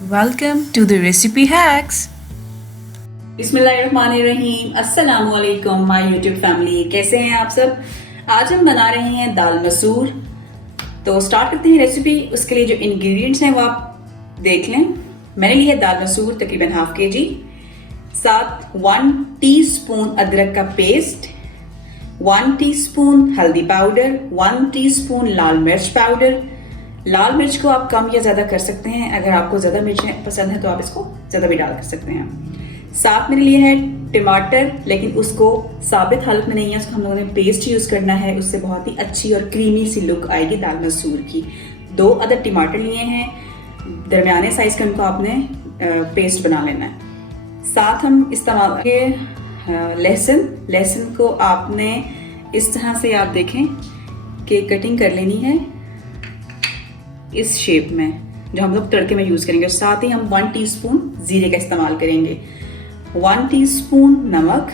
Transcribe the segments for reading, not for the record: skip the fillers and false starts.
Welcome to the Recipe Hacks. बिस्मिल्लाहिर्रहमानिर्रहीम। अस्सलाम वालेकुम माय यूट्यूब फैमिली, कैसे हैं आप सब। आज हम बना रहे हैं दाल मसूर। तो स्टार्ट करते हैं रेसिपी। उसके लिए जो इंग्रेडिएंट्स हैं वो आप देख लें। मैंने लिया है दाल मसूर तकरीबन हाफ के जी, साथ 1 टीस्पून अदरक का पेस्ट, 1 टीस्पून हल्दी पाउडर, 1 टीस्पून लाल मिर्च पाउडर। लाल मिर्च को आप कम या ज़्यादा कर सकते हैं, अगर आपको ज़्यादा मिर्च पसंद है तो आप इसको ज़्यादा भी डाल कर सकते हैं। साथ मैंने लिए है टमाटर, लेकिन उसको साबित हालत में नहीं है, उसको हम लोगों ने पेस्ट यूज़ करना है, उससे बहुत ही अच्छी और क्रीमी सी लुक आएगी दाल मसूर की। 2 अदद टमाटर लिए हैं, दरमियाने साइज़ का उनको आपने पेस्ट बना लेना है। साथ हम इस्तेमाल के लहसुन को आपने इस तरह से आप देखें कि कटिंग कर लेनी है इस शेप में, जो हम लोग तड़के में यूज़ करेंगे। और साथ ही हम 1 टीस्पून ज़ीरे का इस्तेमाल करेंगे, 1 टीस्पून नमक,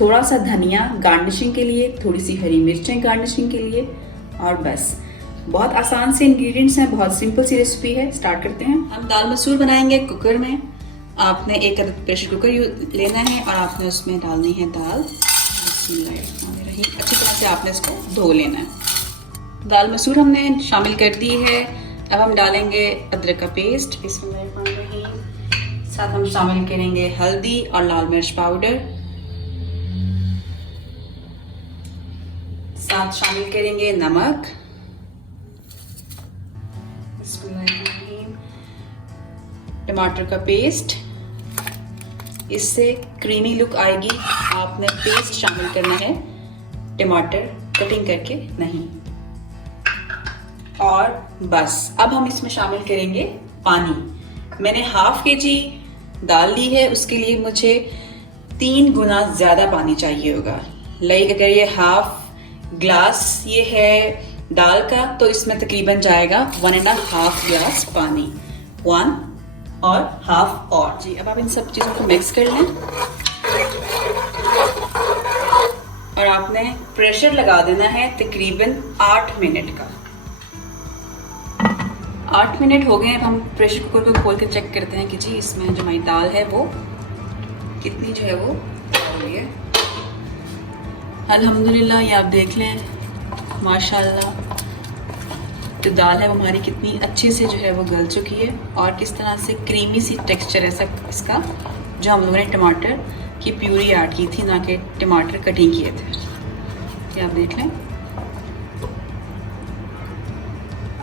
थोड़ा सा धनिया गार्निशिंग के लिए, थोड़ी सी हरी मिर्चें गार्निशिंग के लिए, और बस। बहुत आसान से इंग्रेडिएंट्स हैं, बहुत सिंपल सी रेसिपी है। स्टार्ट करते हैं। हम दाल मसूर बनाएंगे कुकर में। आपने एक अदद प्रेशर कुकर लेना है और आपने उसमें डालनी है दाल। अच्छी तरह से आपने इसको धो लेना है। दाल मसूर हमने शामिल कर दी है। अब हम डालेंगे अदरक का पेस्ट, साथ हम शामिल करेंगे हल्दी और लाल मिर्च पाउडर, साथ शामिल करेंगे नमक, टमाटर का पेस्ट। इससे क्रीमी लुक आएगी। आपने पेस्ट शामिल करना है, टमाटर कटिंग करके नहीं। और बस अब हम इसमें शामिल करेंगे पानी। मैंने हाफ के जी दाल ली है, उसके लिए मुझे 3 गुना ज़्यादा पानी चाहिए होगा। लाइक अगर ये हाफ ग्लास ये है दाल का, तो इसमें तकरीबन जाएगा 1.5 ग्लास पानी, 1 और हाफ और जी। अब आप इन सब चीज़ों को मिक्स कर लें और आपने प्रेशर लगा देना है तकरीबन 8 मिनट का। 8 मिनट हो गए। अब हम प्रेशर कुकर को खोल के चेक करते हैं कि जी इसमें जो हमारी दाल है वो कितनी जो है वो हो गई है। अल्हम्दुलिल्लाह, ये आप देख लें माशाल्लाह, जो दाल है वो हमारी कितनी अच्छे से जो है वो गल चुकी है और किस तरह से क्रीमी सी टेक्सचर है सब इसका, जो हम लोगों ने टमाटर की प्यूरी ऐड की थी, ना कि टमाटर कटिंग किए थे। ये आप देख लें,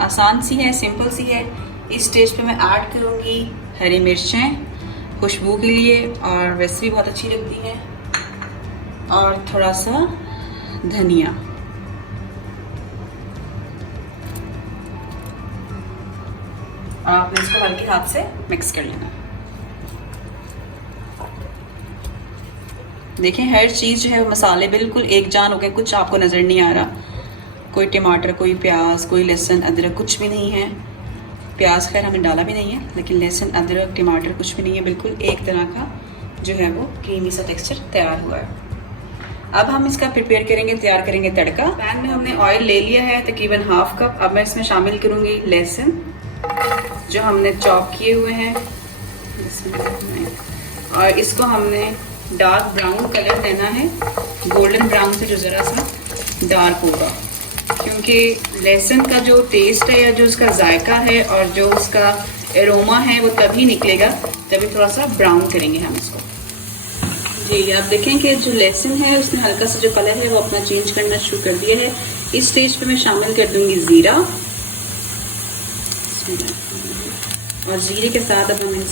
आसान सी है, सिंपल सी है। इस स्टेज पे मैं ऐड करूँगी हरी मिर्चें खुशबू के लिए, और वैसे भी बहुत अच्छी लगती है, और थोड़ा सा धनिया। और आपने इसको हल्के हाथ से मिक्स कर लेना। देखें हर चीज़ जो है मसाले बिल्कुल एक जान हो गए, कुछ आपको नज़र नहीं आ रहा। कोई टमाटर, कोई प्याज, कोई लहसुन, अदरक कुछ भी नहीं है। प्याज खैर हमने डाला भी नहीं है, लेकिन लहसुन, अदरक, टमाटर कुछ भी नहीं है। बिल्कुल एक तरह का जो है वो क्रीमी सा टेक्सचर तैयार हुआ है। अब हम इसका प्रिपेयर करेंगे, तैयार करेंगे तड़का। पैन में हमने ऑयल ले लिया है तकरीबन हाफ कप। अब मैं इसमें शामिल करूँगी लहसुन जो हमने चॉप किए हुए हैं, और इसको हमने डार्क ब्राउन कलर देना है, गोल्डन ब्राउन से जो ज़रा सा डार्क होगा, क्योंकि लहसुन का जो टेस्ट है या जो उसका जायका है और जो उसका एरोमा है वो तभी निकलेगा जब थोड़ा सा ब्राउन करेंगे हम इसको। जी आप देखें कि जो लहसुन है उसने हल्का सा जो कलर है वो अपना चेंज करना शुरू कर दिया है। इस स्टेज पे मैं शामिल कर दूंगी ज़ीरा, और ज़ीरे के साथ अब हम इन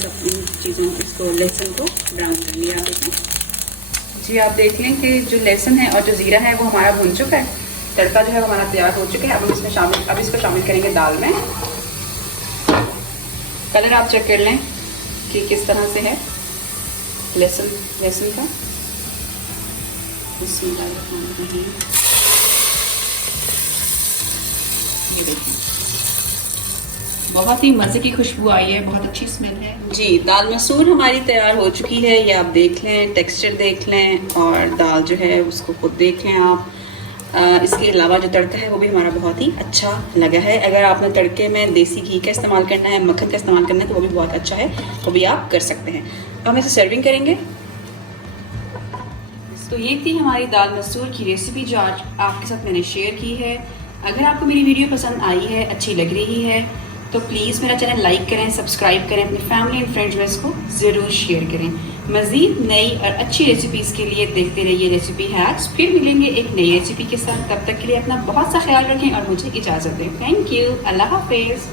चीज़ों इसको लहसुन को ब्राउन कर लिया। आप देखें जी, आप देख लें कि जो लहसुन है और जो ज़ीरा है वो हमारा भुन चुका है, तड़का जो है वो हमारा तैयार हो चुका है। अब हम इसमें अब इसको शामिल करेंगे दाल में। कलर आप चेक कर लें कि किस तरह से है लहसुन का। ये देखिए बहुत ही मज़े की खुशबू आई है, बहुत अच्छी स्मेल है जी। दाल मसूर हमारी तैयार हो चुकी है, ये आप देख लें, टेक्सचर देख लें, और दाल जो है उसको खुद देख लें आप। इसके अलावा जो तड़का है वो भी हमारा बहुत ही अच्छा लगा है। अगर आपने तड़के में देसी घी का इस्तेमाल करना है, मक्खन का इस्तेमाल करना है तो वो भी बहुत अच्छा है, वो भी आप कर सकते हैं। अब हम इसे सर्विंग करेंगे। तो ये थी हमारी दाल मसूर की रेसिपी जो आज आपके साथ मैंने शेयर की है। अगर आपको मेरी वीडियो पसंद आई है, अच्छी लग रही है, तो प्लीज़ मेरा चैनल लाइक करें, सब्सक्राइब करें, अपनी फैमिली एंड फ्रेंड्स में इसको ज़रूर शेयर करें। मज़ीद नई और अच्छी रेसिपीज़ के लिए देखते रहिए रेसिपी हैक्स। फिर मिलेंगे एक नई रेसिपी के साथ। तब तक के लिए अपना बहुत सा ख्याल रखें और मुझे इजाज़त दें। Thank you. अल्लाह हाफिज़।